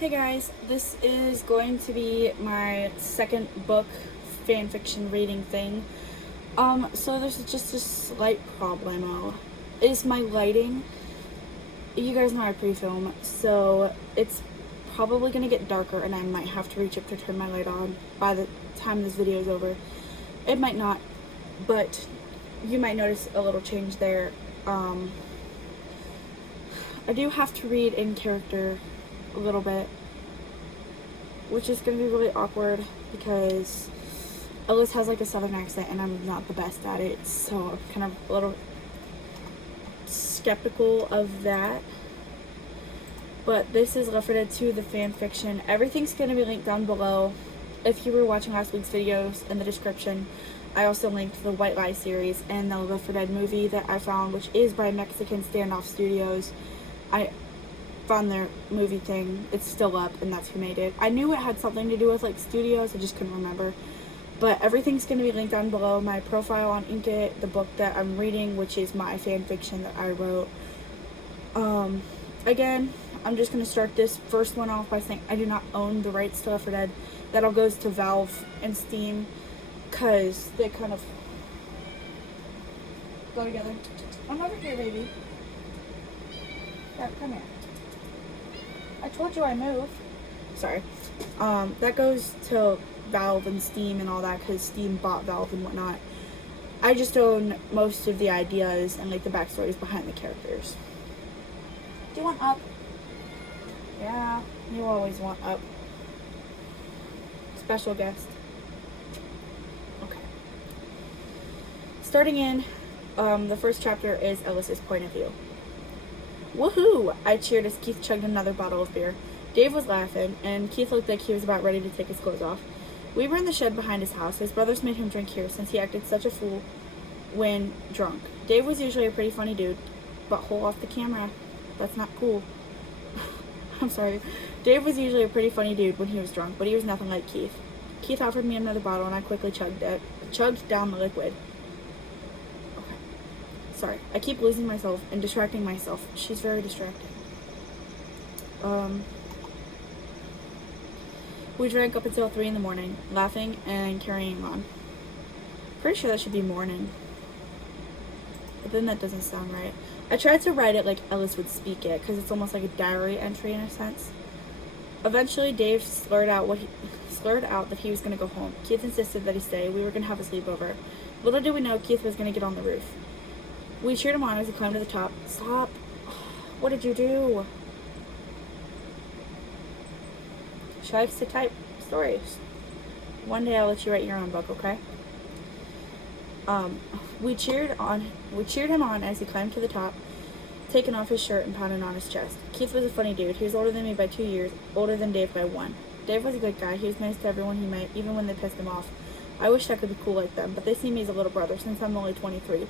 Hey guys, this is going to be my second book fanfiction reading thing. So there's just a slight problemo. Is my lighting. You guys know I pre-film, so it's probably gonna get darker and I might have to reach up to turn my light on by the time this video is over. It might not, but you might notice a little change there. I do have to read in character a little bit, which is going to be really awkward because Ellis has like a southern accent and I'm not the best at it, so I'm kind of a little skeptical of that. But this is Left 4 Dead 2, the fan fiction. Everything's going to be linked down below. If you were watching last week's videos, in the description I also linked the White Lie series and the Left 4 Dead movie that I found, which is by Mexican Standoff Studios. I found their movie thing. It's still up, and that's who made it. I knew it had something to do with like studios, I just couldn't remember. But everything's going to be linked down below. My profile on Inkit, the book that I'm reading, which is my fan fiction that I wrote. Again, I'm just going to start this first one off by saying I do not own the rights to Left 4 Dead. That all goes to Valve and Steam, because they kind of go together. I'm over here, baby. Yeah, come here. I told you I moved. Sorry. That goes to Valve and Steam and all that, because Steam bought Valve and whatnot. I just own most of the ideas and like the backstories behind the characters. Do you want up? Yeah, you always want up. Special guest. Okay. Starting in, the first chapter is Ellis's point of view. Woohoo! I cheered as Keith chugged another bottle of beer. Dave was laughing, and Keith looked like he was about ready to take his clothes off. We were in the shed behind his house. His brothers made him drink here since he acted such a fool when drunk. Dave was usually a pretty funny dude, but hold off the camera. That's not cool. I'm sorry. Dave was usually a pretty funny dude when he was drunk, but he was nothing like Keith. Keith offered me another bottle, and I quickly chugged down the liquid. Sorry, I keep losing myself and distracting myself. She's very distracting. We drank up until 3 in the morning, laughing and carrying on. Pretty sure that should be morning. But then that doesn't sound right. I tried to write it like Ellis would speak it, because it's almost like a diary entry in a sense. Eventually, Dave slurred out that he was going to go home. Keith insisted that he stay. We were going to have a sleepover. Little did we know Keith was going to get on the roof. We cheered him on as he climbed to the top. Stop. What did you do? She likes to type stories. One day I'll let you write your own book, okay? We cheered him on as he climbed to the top, taking off his shirt and pounding on his chest. Keith was a funny dude. He was older than me by 2 years, older than Dave by 1. Dave was a good guy. He was nice to everyone he met, even when they pissed him off. I wish I could be cool like them, but they see me as a little brother since I'm only 23.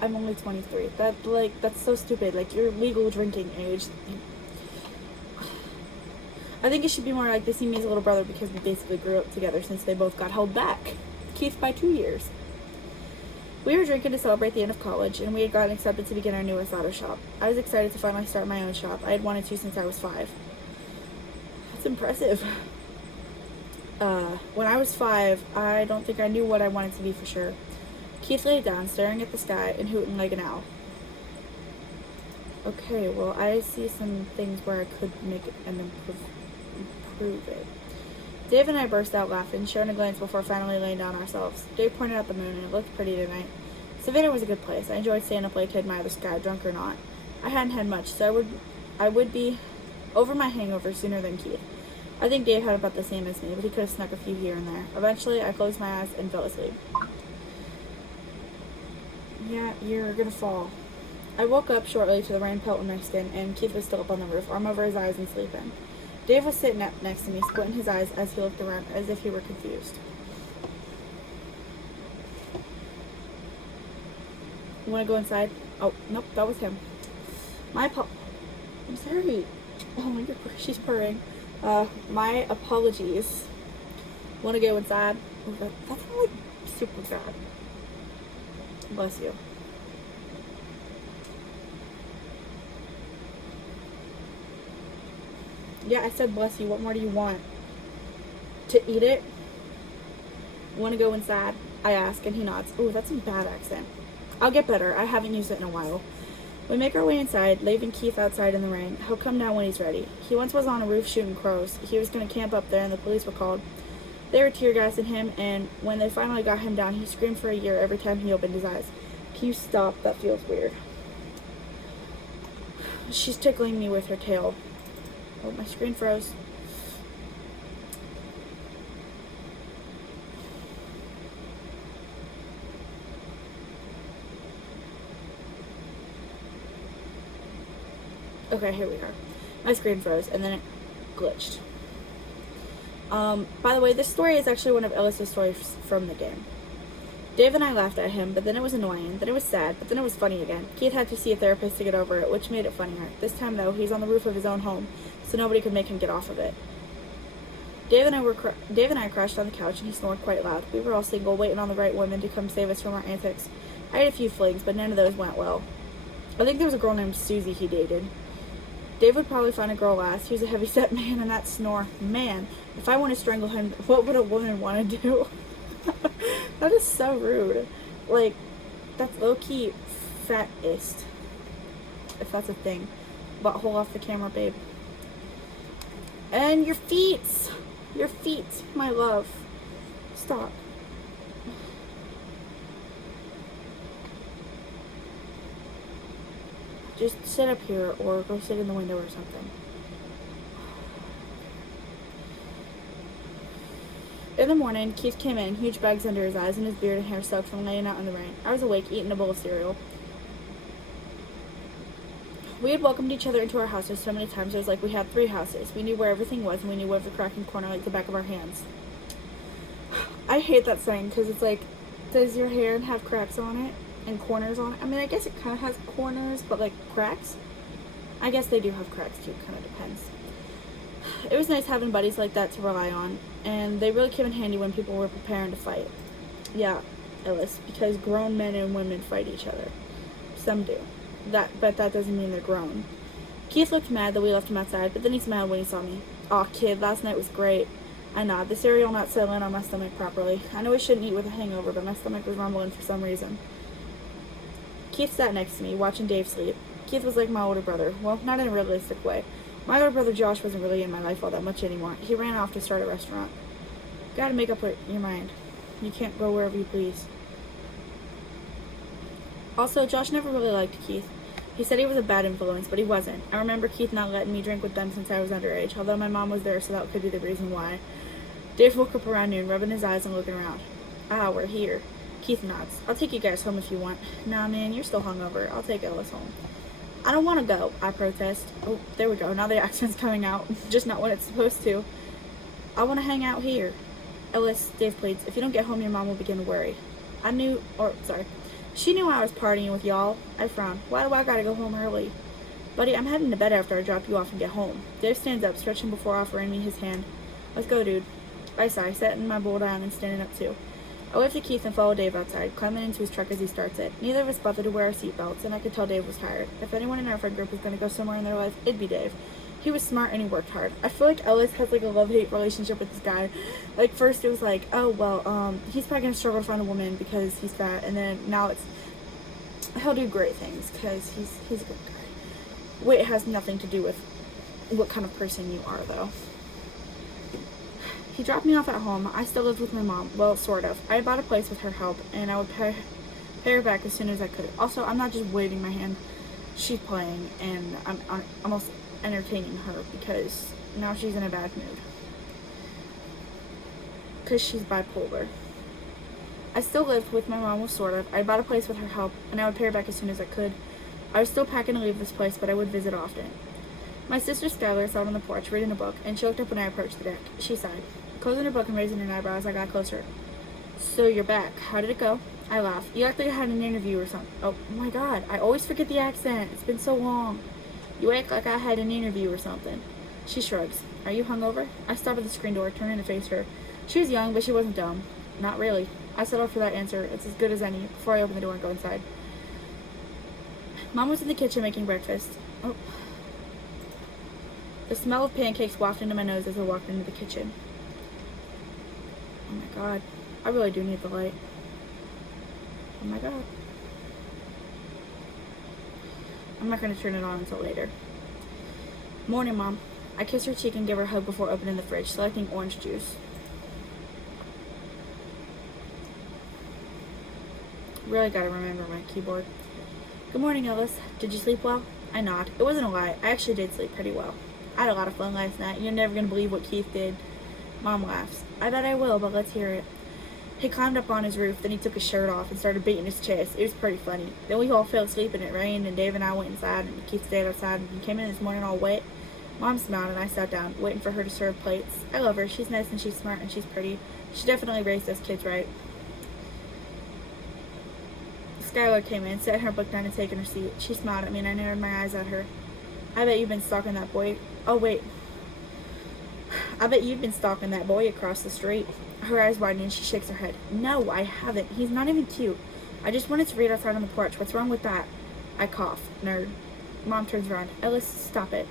I'm only 23. That's so stupid. Like, you're legal drinking age. I think it should be more like they see me as a little brother because we basically grew up together since they both got held back. Keith by 2 years. We were drinking to celebrate the end of college, and we had gotten accepted to begin our newest auto shop. I was excited to finally start my own shop. I had wanted to since I was 5. That's impressive. When I was 5, I don't think I knew what I wanted to be for sure. Keith lay down, staring at the sky and hooting like an owl. Okay, well, I see some things where I could make it and improve it. Dave and I burst out laughing, sharing a glance before finally laying down ourselves. Dave pointed out the moon, and it looked pretty tonight. Savannah was a good place. I enjoyed staying up late to admire the sky, drunk or not. I hadn't had much, so I would be over my hangover sooner than Keith. I think Dave had about the same as me, but he could have snuck a few here and there. Eventually, I closed my eyes and fell asleep. Yeah, you're gonna fall. I woke up shortly to the rain pelt on my skin, and Keith was still up on the roof, arm over his eyes and sleeping. Dave was sitting up next to me, squinting his eyes as he looked around, as if he were confused. You wanna go inside? Oh, nope, that was him. I'm sorry. Oh my god, she's purring. My apologies. Wanna go inside? Oh, that's not like super bad. Bless you. Yeah, I said bless you. What more do you want? To eat it? Want to go inside? I ask, and he nods. Ooh, that's a bad accent. I'll get better. I haven't used it in a while. We make our way inside, leaving Keith outside in the rain. He'll come down when he's ready. He once was on a roof shooting crows. He was going to camp up there, and the police were called. They were tear gassing him, and when they finally got him down, he screamed for a year every time he opened his eyes. Can you stop? That feels weird. She's tickling me with her tail. Oh, my screen froze. Okay, here we are. My screen froze, and then it glitched. By the way, this story is actually one of Ellis' stories from the game. Dave and I laughed at him, but then it was annoying, then it was sad, but then it was funny again. Keith had to see a therapist to get over it, which made it funnier. This time, though, he's on the roof of his own home, so nobody could make him get off of it. Dave and I crashed on the couch, and he snored quite loud. We were all single, waiting on the right woman to come save us from our antics. I had a few flings, but none of those went well. I think there was a girl named Susie he dated. Dave would probably find a girl last. He was a heavy-set man, and that snore. Man, if I want to strangle him, what would a woman want to do? That is so rude. Like, that's low-key fatist. If that's a thing. Butthole off the camera, babe. And your feet! Your feet, my love. Stop. Just sit up here or go sit in the window or something. In the morning, Keith came in, huge bags under his eyes and his beard and hair soaked from laying out in the rain. I was awake, eating a bowl of cereal. We had welcomed each other into our houses so many times it was like we had 3 houses. We knew where everything was and we knew every crack and corner like the back of our hands. I hate that saying because it's like, does your hair have cracks on it? And corners on it. I mean, I guess it kind of has corners, but like cracks. I guess they do have cracks too. Kind of depends. It was nice having buddies like that to rely on, and they really came in handy when people were preparing to fight. Yeah, Ellis, because grown men and women fight each other. Some do. But that doesn't mean they're grown. Keith looked mad that we left him outside, but then he smiled when he saw me. Aw, kid, last night was great. I nod. The cereal not settling on my stomach properly. I know I shouldn't eat with a hangover, but my stomach was rumbling for some reason. Keith sat next to me, watching Dave sleep. Keith was like my older brother. Well, not in a realistic way. My older brother Josh wasn't really in my life all that much anymore. He ran off to start a restaurant. Gotta make up your mind. You can't go wherever you please. Also, Josh never really liked Keith. He said he was a bad influence, but he wasn't. I remember Keith not letting me drink with them since I was underage, although my mom was there, so that could be the reason why. Dave woke up around noon, rubbing his eyes and looking around. Ah, we're here. Keith nods. I'll take you guys home if you want. Nah, man, you're still hungover. I'll take Ellis home. I don't want to go, I protest. Oh, there we go. Now the accent's coming out. Just not when it's supposed to. I want to hang out here. Ellis, Dave pleads. If you don't get home, your mom will begin to worry. She knew I was partying with y'all. I frowned. Why do I gotta go home early? Buddy, I'm heading to bed after I drop you off and get home. Dave stands up, stretching before offering me his hand. Let's go, dude. I sigh, setting my bowl down and standing up too. I waved to Keith and followed Dave outside, climbing into his truck as he starts it. Neither of us bothered to wear our seatbelts, and I could tell Dave was tired. If anyone in our friend group was going to go somewhere in their life, it'd be Dave. He was smart and he worked hard. I feel like Ellis has like a love-hate relationship with this guy. Like first it was like, oh well, he's probably going to struggle to find a woman because he's fat, and then now it's he'll do great things because he's a good guy. Weight has nothing to do with what kind of person you are, though. He dropped me off at home. I still lived with my mom. Well, sort of. I bought a place with her help, and I would pay her back as soon as I could. Also, I'm not just waving my hand. She's playing, and I'm almost entertaining her because now she's in a bad mood. Because she's bipolar. I still lived with my mom, well, sort of. I bought a place with her help, and I would pay her back as soon as I could. I was still packing to leave this place, but I would visit often. My sister Skylar sat on the porch reading a book, and she looked up when I approached the deck. She sighed. Closing her book and raising her eyebrows, I got closer. So you're back. How did it go? I laughed. You act like I had an interview or something. Oh my god, I always forget the accent. It's been so long. You act like I had an interview or something. She shrugs. Are you hungover? I stopped at the screen door, turning to face her. She was young, but she wasn't dumb. Not really. I settled for that answer. It's as good as any before I open the door and go inside. Mom was in the kitchen making breakfast. Oh. The smell of pancakes wafted into my nose as I walked into the kitchen. Oh my god. I really do need the light. Oh my god. I'm not going to turn it on until later. Morning, Mom. I kiss her cheek and give her a hug before opening the fridge, selecting orange juice. Really gotta remember my keyboard. Good morning, Ellis. Did you sleep well? I nod. It wasn't a lie. I actually did sleep pretty well. I had a lot of fun last night. You're never gonna believe what Keith did. Mom laughs. I bet I will, but let's hear it. He climbed up on his roof, then he took his shirt off and started beating his chest. It was pretty funny. Then we all fell asleep and it rained, and Dave and I went inside, and Keith stayed outside and came in this morning all wet. Mom smiled and I sat down, waiting for her to serve plates. I love her. She's nice and she's smart and she's pretty. She definitely raised us kids right. Skylar came in, set her book down and taken her seat. She smiled at me and I narrowed my eyes at her. I bet you've been stalking that boy. Oh, wait. I bet you've been stalking that boy across the street. Her eyes widen and she shakes her head. No, I haven't. He's not even cute. I just wanted to read outside on the porch. What's wrong with that? I cough. Nerd. Mom turns around. Ellis, stop it.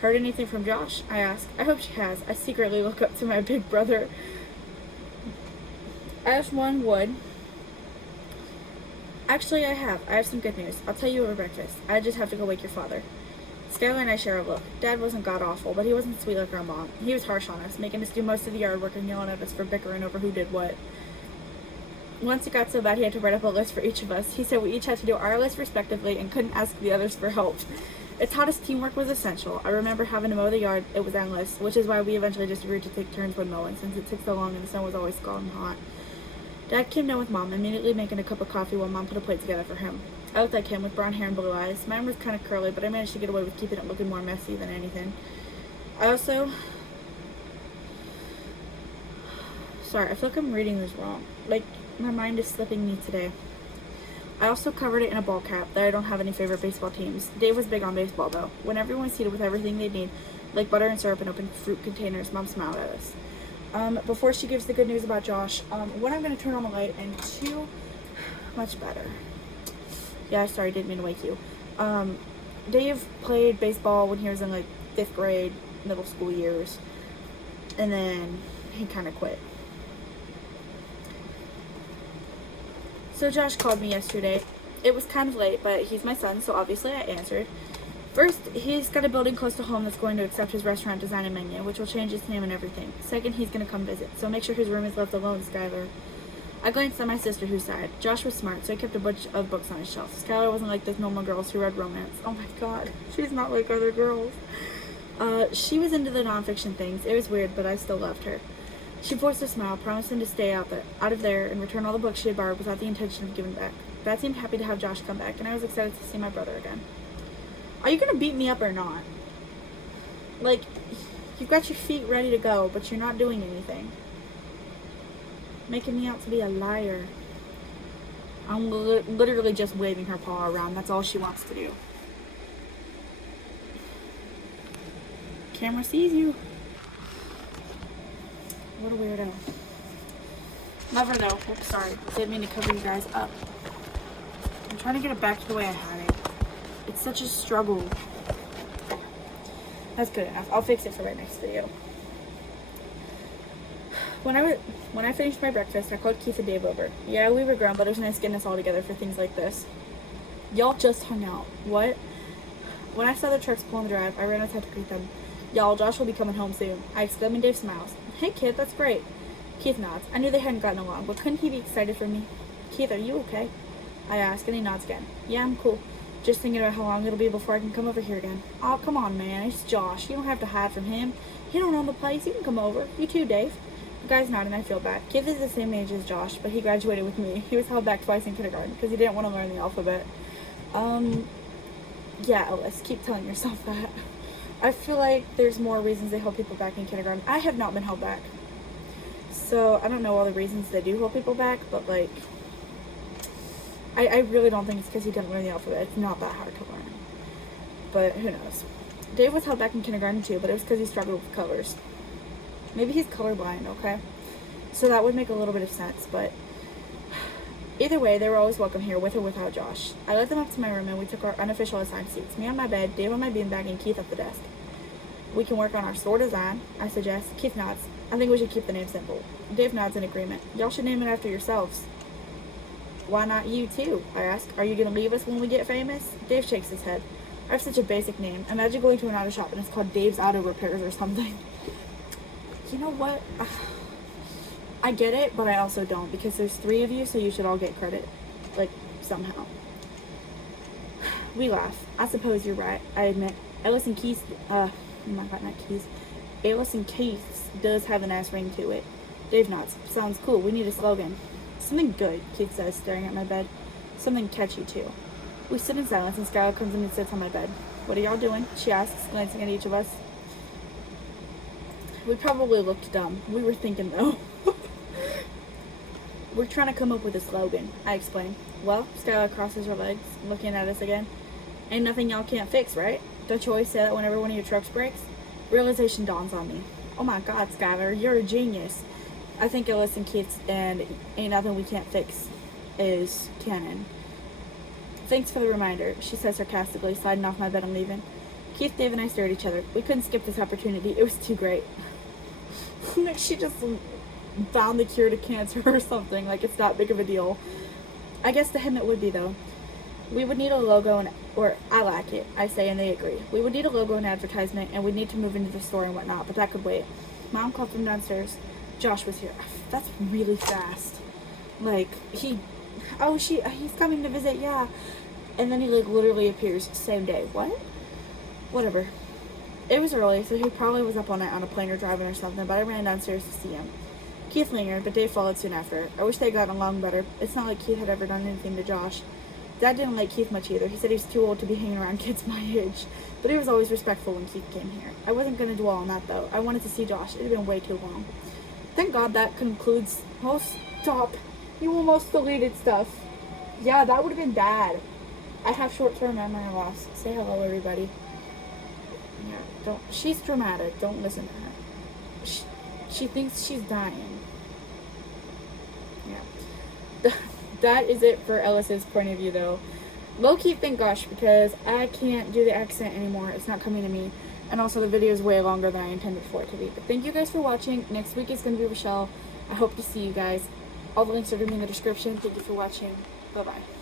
Heard anything from Josh? I ask. I hope she has. I secretly look up to my big brother. As one would. Actually, I have. I have some good news. I'll tell you over breakfast. I just have to go wake your father. Skylar and I share a look. Dad wasn't god-awful, but he wasn't sweet like our mom. He was harsh on us, making us do most of the yard work and yelling at us for bickering over who did what. Once it got so bad he had to write up a list for each of us. He said we each had to do our list respectively and couldn't ask the others for help. It taught us teamwork was essential. I remember having to mow the yard. It was endless, which is why we eventually just agreed to take turns when mowing, since it took so long and the sun was always scalding hot. Dad came down with Mom, immediately making a cup of coffee while Mom put a plate together for him. I looked like him with brown hair and blue eyes. Mine was kind of curly, but I managed to get away with keeping it looking more messy than anything. I feel like I'm reading this wrong. Like, my mind is slipping me today. I also covered it in a ball cap that I don't have any favorite baseball teams. Dave was big on baseball, though. When everyone was seated with everything they need, like butter and syrup and open fruit containers, Mom smiled at us. Before she gives the good news about Josh, one, I'm going to turn on the light, and two, much better. Yeah, sorry, didn't mean to wake you. Dave played baseball when he was in, like, 5th grade, middle school years. And then he kind of quit. So Josh called me yesterday. It was kind of late, but he's my son, so obviously I answered. First, he's got a building close to home that's going to accept his restaurant design and menu, which will change his name and everything. Second, he's going to come visit, so make sure his room is left alone, Skylar. I glanced at my sister, who sighed. Josh was smart, so he kept a bunch of books on his shelf. Skylar wasn't like those normal girls who read romance. Oh my god, she's not like other girls. She was into the nonfiction things. It was weird, but I still loved her. She forced a smile, promising to stay out of there, and return all the books she had borrowed without the intention of giving back. Dad seemed happy to have Josh come back, and I was excited to see my brother again. Are you gonna beat me up or not? Like, you've got your feet ready to go, but you're not doing anything. Making me out to be a liar. I'm literally just waving her paw around. That's all she wants to do. Camera sees you. What a weirdo. Never though. Oops, sorry. Didn't mean to cover you guys up. I'm trying to get it back to the way I had it. It's such a struggle. That's good enough. I'll fix it for my next video. When I finished my breakfast, I called Keith and Dave over. Yeah, we were grown, but it was nice getting us all together for things like this. Y'all just hung out. What? When I saw the trucks pulling the drive, I ran outside to greet them. Y'all, Josh will be coming home soon. I exclaim and Dave smiles. Hey kid, that's great. Keith nods. I knew they hadn't gotten along, but couldn't he be excited for me? Keith, are you okay? I ask, and he nods again. Yeah, I'm cool. Just thinking about how long it'll be before I can come over here again. Oh, come on, man. It's Josh. You don't have to hide from him. He don't own the place. You can come over. You too, Dave. The guy's nodding. I feel bad. Keith is the same age as Josh, but he graduated with me. He was held back twice in kindergarten because he didn't want to learn the alphabet. Yeah, Ellis, keep telling yourself that. I feel like there's more reasons they hold people back in kindergarten. I have not been held back. So, I don't know all the reasons they do hold people back, but, like, I really don't think it's because he didn't learn the alphabet. It's not that hard to learn. But, who knows. Dave was held back in kindergarten, too, but it was because he struggled with colors. Maybe he's colorblind, okay? So that would make a little bit of sense, but either way, they were always welcome here, with or without Josh. I led them up to my room, and we took our unofficial assigned seats. Me on my bed, Dave on my beanbag, and Keith at the desk. We can work on our store design, I suggest. Keith nods. I think we should keep the name simple. Dave nods in agreement. Y'all should name it after yourselves. Why not you too? I ask. Are you gonna leave us when we get famous? Dave shakes his head. I have such a basic name. Imagine going to an auto shop and it's called Dave's Auto Repairs or something. You know what? I get it, but I also don't, because there's 3 of you, so you should all get credit. Like, somehow. We laugh. I suppose you're right. I admit. Ellis and Keith, oh my god, not Keith. Ellis and Keith's does have a nice ring to it. Dave nods. Sounds cool. We need a slogan. Something good, Keith says, staring at my bed. Something catchy, too. We sit in silence, and Skylar comes in and sits on my bed. What are y'all doing? She asks, glancing at each of us. We probably looked dumb. We were thinking, though. We're trying to come up with a slogan, I explain. Well, Skylar crosses her legs, looking at us again. Ain't nothing y'all can't fix, right? Don't you always say that whenever one of your trucks breaks? Realization dawns on me. Oh my god, Skylar, you're a genius. I think Ellis and Keith's and Ain't Nothing We Can't Fix is canon. Thanks for the reminder, she says sarcastically, sliding off my bed and leaving. Keith, Dave, and I stare at each other. We couldn't skip this opportunity. It was too great. Like she just found the cure to cancer or something. Like it's that big of a deal. I guess to him it would be, though. We would need a logo or I like it, I say, and they agree. We would need a logo and advertisement, and we'd need to move into the store and whatnot, but that could wait. Mom called from downstairs. Josh was here. That's really fast. Like, he's coming to visit, yeah. And then he, like, literally appears same day. What? Whatever. It was early, so he probably was up all night on a plane or driving or something, but I ran downstairs to see him. Keith lingered, but Dave followed soon after. I wish they'd gotten along better. It's not like Keith had ever done anything to Josh. Dad didn't like Keith much either. He said he was too old to be hanging around kids my age. But he was always respectful when Keith came here. I wasn't going to dwell on that, though. I wanted to see Josh. It had been way too long. Thank God that concludes... Oh, stop. You almost deleted stuff. Yeah, that would have been bad. I have short-term memory loss. Say hello, everybody. Yeah, don't... She's dramatic. Don't listen to her. She thinks she's dying. Yeah. That is it for Ellis's point of view, though. Low-key, thank gosh, because I can't do the accent anymore. It's not coming to me. And also, the video is way longer than I intended for it to be. But thank you guys for watching. Next week is going to be Rochelle. I hope to see you guys. All the links are going to be in the description. Thank you for watching. Bye-bye.